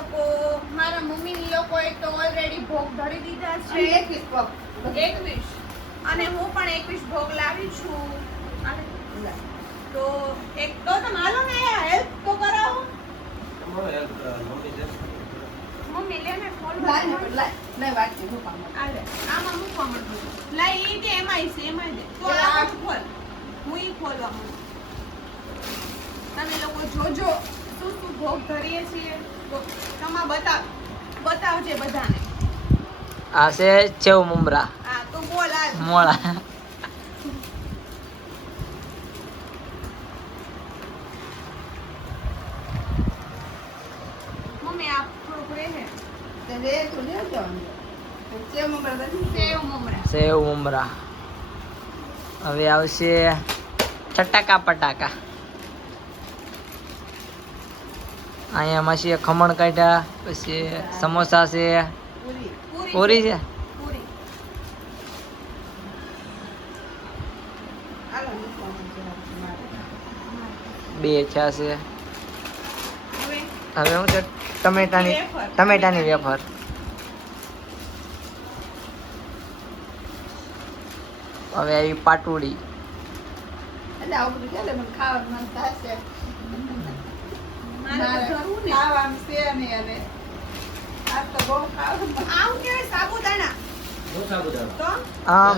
લોકો મારા મમ્મી લોકોએ તો ઓલરેડી ભોગ ધરી દીધા છે 21 અને હું પણ 21 ભોગ લાવી છું તો એક તો તમે હાલો ને હેલ્પ તો કરાવો મમ્મી લે ને ખોલ નહીં વાટકી મૂકવા આલે આમાં મૂકવા માંડું લાઈ ઈ દે એમાંય છે એમાંય દે તો આ ખોલ હું ઈ ખોલવા માંડું તમે લોકો જોજો શું શું ભોગ ધરીએ છીએ તો તમા બતાવજે બધાને આ છે સેવ મમરા હા તો બોલ આ મોળા મમ્મી આ થોડુંક રહે તે રે તો લે જવાનું સેવ મમરા સેવ મમરા સેવ મમરા હવે આવશે ચટાકા પટાકા અહીંયા છે ખમણ કાઢ્યા પછી સમોસા છે પૂરી પૂરી છે પૂરી હાલો મૂકવા માંડું બે ચા છે હવે હવે હું છે ટમેટાની વેફર હવે આવી પાટુડી એટલે આવું બધું ચાલે મને ખાવાનું મન થશે મારે તો ધરવું ને ખાવાનું છે નહીં અને આ તો બહુ ખાવાનું આમ કેવાય સાબુદાણા તો આમ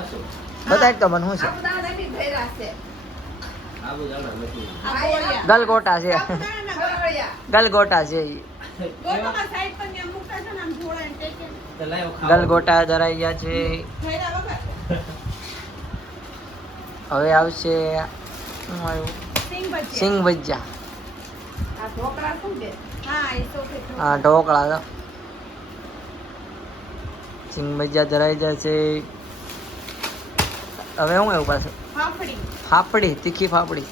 બતાય તો મને શું સાબુદાણા નથી ભર્યા છે આ બોલિયા ગલગોટા છે સાબુદાણા ખવડિયા. ગલગોટા છે ઈ. ગોટામાં સાઈડ પર ને મૂકતા છે ને આમ જોડાઈને ટેકે ગલગોટા ધરાઈ ગયા છે ભેરા વગર હવે આવશે શું આવ્યું? સિંગ ભજીયા સિંગ ભજીયા આ ઢોકળા શું છે હા એ સૌથી હા ઢોકળા તો સિંગ ભજીયા ધરાઈ જાય છે હવે શું એવું પાસે ફાફડી ફાફડી તીખી ફાફડી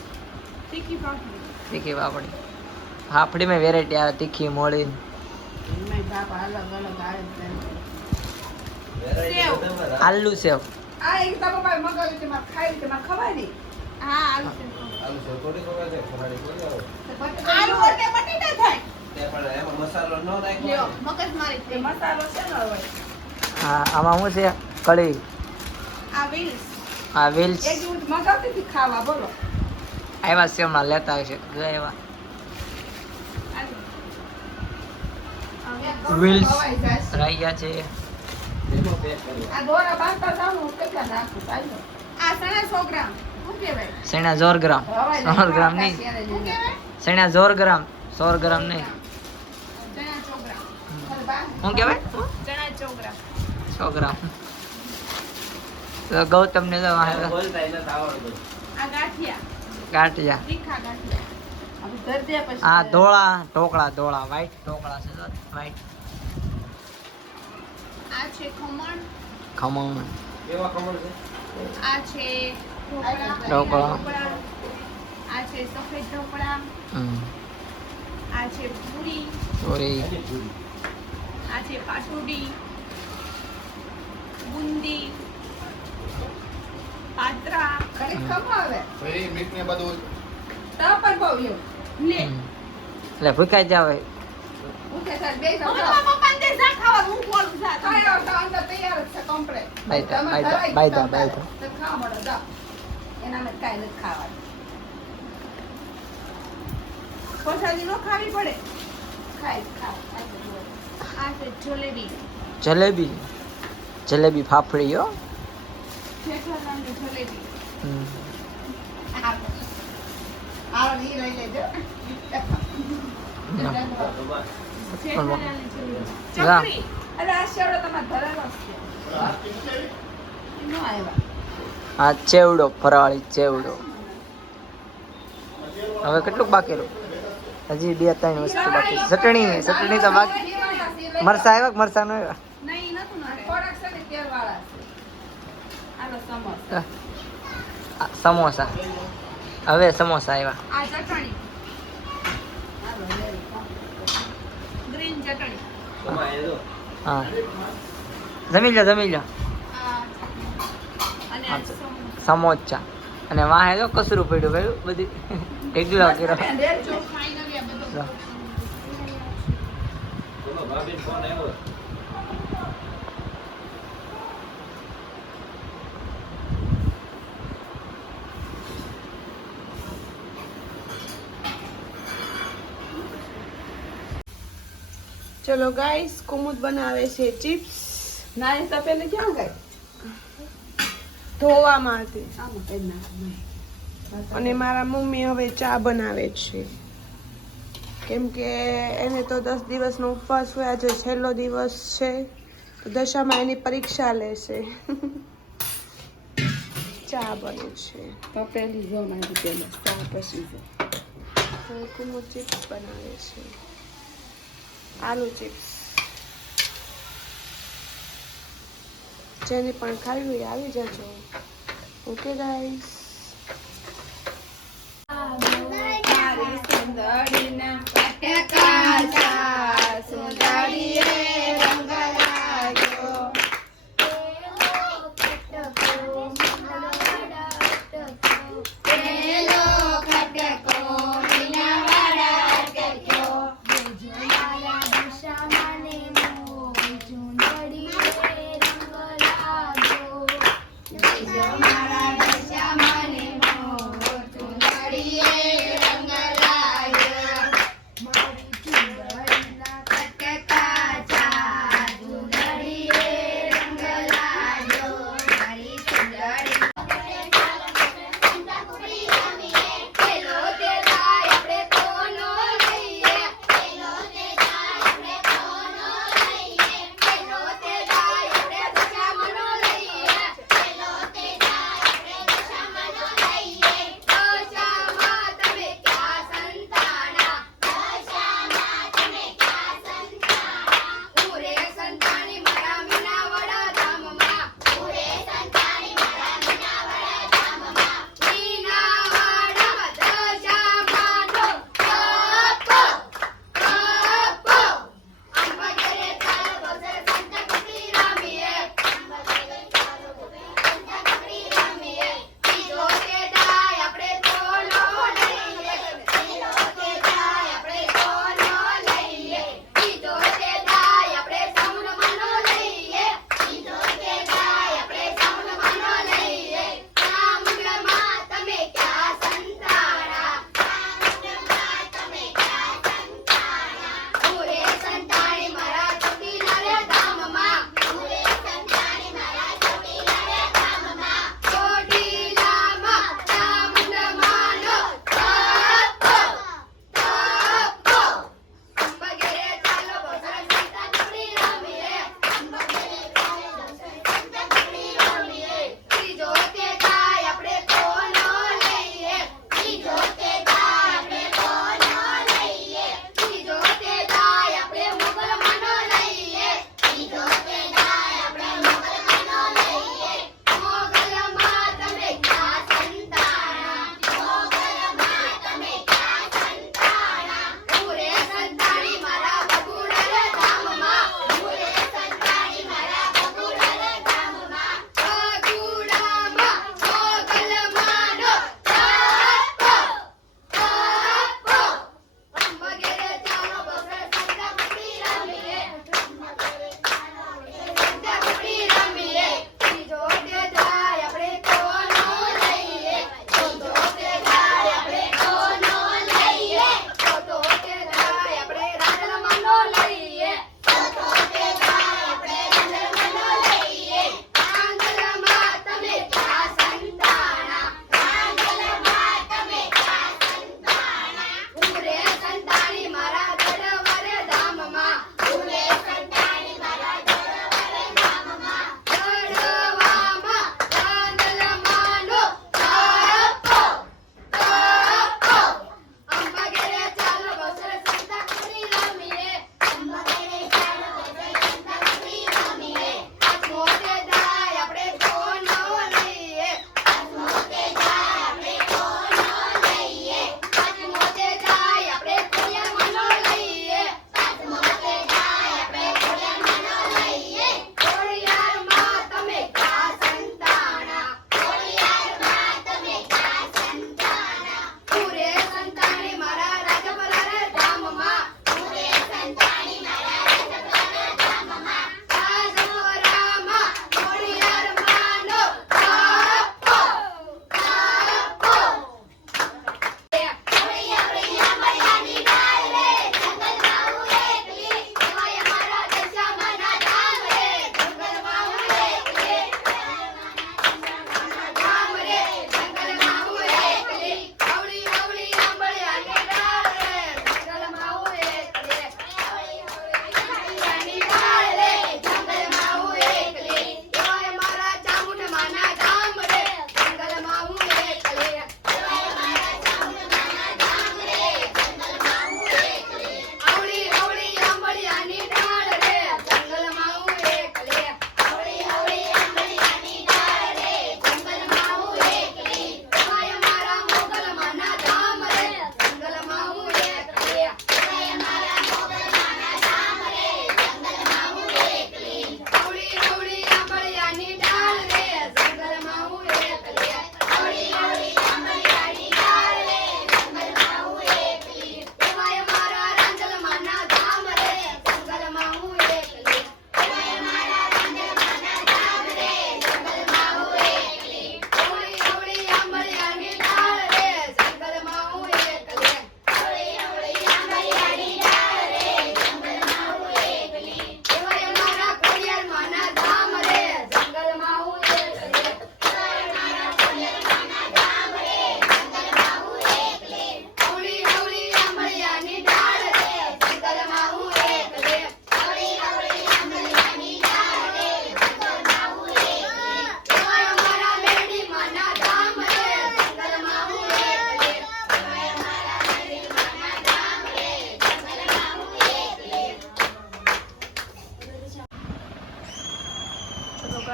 તીખી ફાફડી ફાફડીમાં વેરાયટી આવે તીખી મોળી એમાંય બાપા અલગ અલગ આવે છે. સેવ આલુ સેવ આ એક તો બાપા મગાવ્યું છે મારે ખાવી છે મારે ખવાય નહીં હા આલુ સેવ તો બટેટા આલુ અને બટેટા થાય લ્યો મસાલો મગજ મારી એ થઈ મસાલો છે ને હોય હા આમાં શું છે કઢી આ વિલ્સ આ વિલ્સ એક દિવસ મગાવતી હતી ખાવા બોલો આવ્યા છે હમણાં લેતા આવશે આવ્યા આલુ Wheels. ખવાઈ જાય છે. રહી ગયા છે આ દોરા બાંધતા જાઉં હું કેટલા નાખું ચાલો આ સણા 100 ગ્રામ શું કહેવાય સૈણા જોર ગ્રામ હવાઈ 100 ગ્રામ નહીં શું કહેવાય સૈણા જોર ગ્રામ 100 ગ્રામ નહીં ચણા 100 ગ્રામ શું કહેવાય ચણા 100 ગ્રામ 100 ગ્રામ તો ગૌતમ ને તો આ ગાંઠિયા ગાંઠિયા તીખા ગાંઠિયા આ ધોળા ઢોકળા વ્હાઈટ ઢોકળા છે વ્હાઈટ આ છે ખમણ ખમણ આ છે ઢોકળા ઢોકળા. આ છે સફેદ ઢોકળા આ છે પૂરી સોરી આ છે પાટુડી બુંદી પાત્રા લે એટલે ભૂખાઈ જાવ મમ્મા પપ્પા ને જા ખાવા હું બોલું જા પ્રસાદી નો ખાવી પડે આ છે જલેબી જલેબી ફાફડી હો જેઠાલાલની જલેબી જેઠાલાલની જલેબી જા. ચકરી આ ચેવડો ફરાળી ચેવડો હવે કેટલું બાકી રહ્યું હજી 2-3 વસ્તુ બાકી છે. ચટણી તો બાકી મરસા આવ્યા કે મરસા નો આવ્યા નહીં નતું નડે સમોસા હવે સમોસા આવ્યા આ ચટણી ગ્રીન ચટણી હા જમી લો આ અને આ સમોસા અને વાહે તો કસરું પડ્યું ભાઈ બધી ઢેગલો કર્યો ફાઇનલી આ બધું ચલો ગાઈસ, કુમુદ બનાવે છે ચિપ્સ ના એ તો પેલે ક્યાં ગઈ ધોવા માટે. આમાં કઈ ના અને મારા મમ્મી હવે ચા બનાવે છે, કેમ કે એને તો 10 દિવસનો ઉપવાસ હોય. આજે છેલ્લો દિવસ છે, તો દશામાં એની પરીક્ષા લેશે. ચા બને છે. તો પેલી જો મારી પેલે ચા પછી જો હવે કુમુદ ચિપ્સ બનાવે છે, આલુ ચિપ્સ. જેને પણ ખાવી હોય આવી જજો. Okay guys. સુંદરીના પટકા સુંદરીએ રંગ લાગ્યો પેલો ખટકો મીનાવાળા અટક્યો મારા દશા મને મોર ચુંદડીએ રંગ લાગ્યો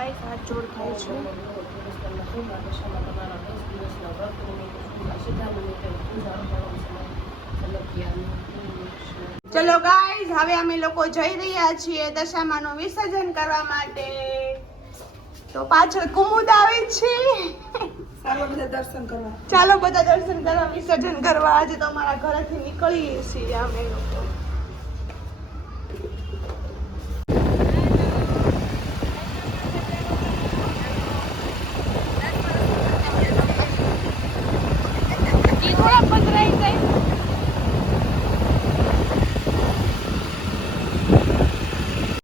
ગાઈસ હાથ જોડ થાય છે. ચલો ગાઈસ હવે અમે લોકો જઈ રહ્યા છીએ દશામાનું વિસર્જન કરવા માટે. તો પાછળ કુમુદ આવે છે. ચાલો બધા દર્શન કરવા વિસર્જન કરવા. આજે તો અમારા ઘરેથી નીકળીએ છીએ અમે લોકો.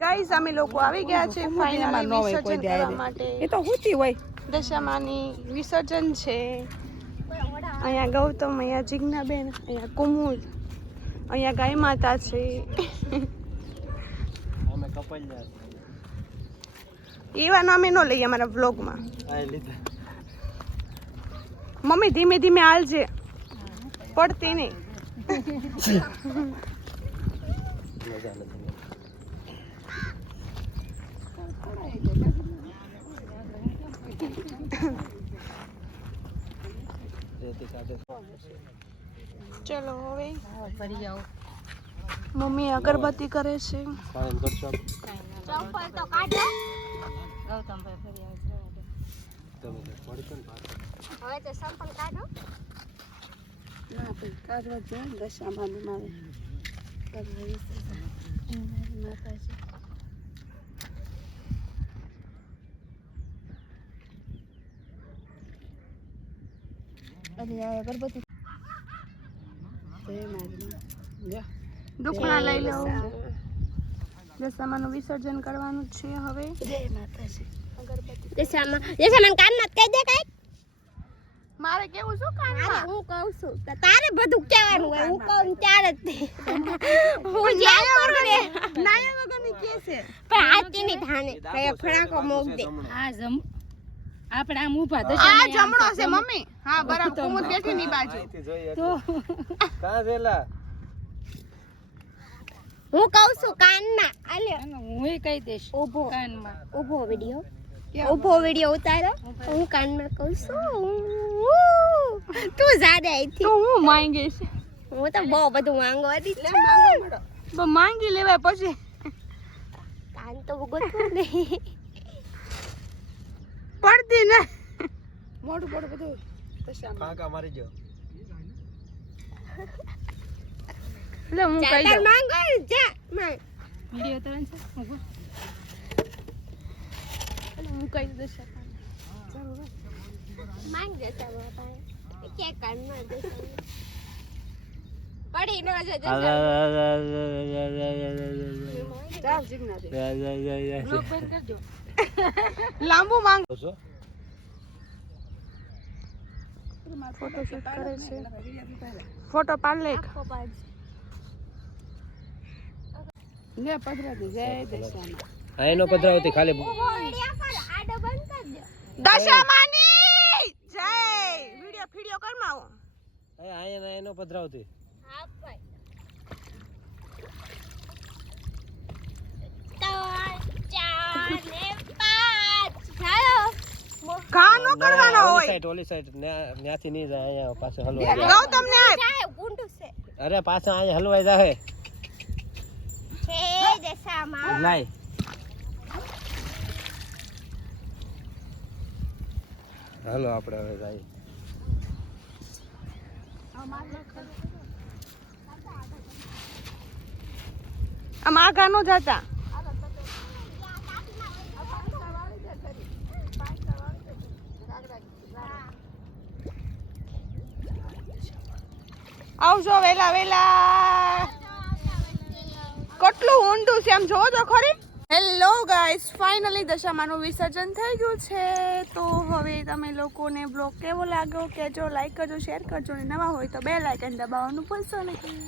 ગાઈસ અમે લોકો આવી ગયા છે ફાઇનલી વિસર્જન કરવા માટે. એ તો હુતી હોય. દશામાની વિસર્જન છે. અહીંયા ગૌતમ, અહીંયા જિજ્ઞાબેન, અહીંયા કુમુદ, અહીંયા ગાય માતા છે. એવા નામે ન લઈએ અમારા વ્લોગમાં. મમ્મી ધીમે ધીમે હાલજે, પડતી નહીં. ચલો હવે મમ્મી અગરબત્તી કરે છે. ચંપલ તો કાઢો. હવે તો ચંપલ કાઢો. ના ભાઈ કાઢવા જોઈએ ને દશામાનું મારે. માતાજી અગરબત્તી દુખણા લઈ લો. દશામાનું વિસર્જન કરવાનું છે હવે. જય માતાજી. દશામાન કાનમાં કહી દે કઈ. મારે કેવું શું કાનમાં? હું કહું છું તો તારે બધું કહેવાનું હોય. હું કહું ત્યારે જ હું જ્યાં કરું ને નાયા વગરની કે છે પણ આતી ની થાને કયા ફડાકો મોક દે. આ જમ આપણે આમ ઊભા આ જમણો છે મમ્મી. હા બરાબર. કુમુદ બેઠી ની બાજુ. તો કાં જેલા હું કહું છું કાનમાં. આલે હું કહી દઈશ ઊભો કાનમાં. ઊભો વિડિયો ઉતારો. હું કાનમાં કહું છું. તું જાડે અહીંથી. તો હું માંગીશ. હું તો બહુ બધું માંગવાની છું. તો માંગી લેવાય પછી. કાન તો ગોતવું નહીં. પડતી ને મોઢું મોઢું બધું દશામાં. કાકા મારી ગયો. લે હું કહી ચાલ દઉં. માંગો જા માંગ. વિડિયો તરન છે ઊભો. હું કહી દઉં. માંગ જતા બાપા. કે કાનમાં દે. પડી ન જજો. ચાલ જીગના દે. બ્લોક બંધ કરજો. લાંબુ માંગ. ફોટોશૂટ કરે છે. ફોટો પાડ લે. લે પધરા દે. જય દશામાં. આયનો પધરાવતી ખાલી ઓડિયા પર આડો બંધ કરજો. દશામાની જય. વિડિયો કરમાવો. આયનો પધરાવતી. હા ભાઈ. 3 4 ને 5 ચાલો. ઘા નો કરવાનો હોય. ઓલી સાઈડ ન્યાથી નહીં જાય અહીંયા પાસે હલવાઈ જાય. ગૌતમ ને આપ. ચાય ગુંડું છે. અરે પાછા અહીંયા હલવાઈ જાય. હે દશામાં. લાય હાલો આપણે હવે જાય. આમ આગા નો જતા. આવજો વેલા વેલા. કેટલું ઊંડું છે આમ જોવો તો ખરી. હેલો ગાઈસ, ફાઇનલી દશામાનું વિસર્જન થઈ ગયું છે. તો હવે તમે લોકોને બ્લોગ કેવો લાગ્યો કહેજો, લાઈક કરજો, શેર કરજો, અને નવા હોય તો બેલ આઇકન દબાવવાનું ભૂલશો નહીં.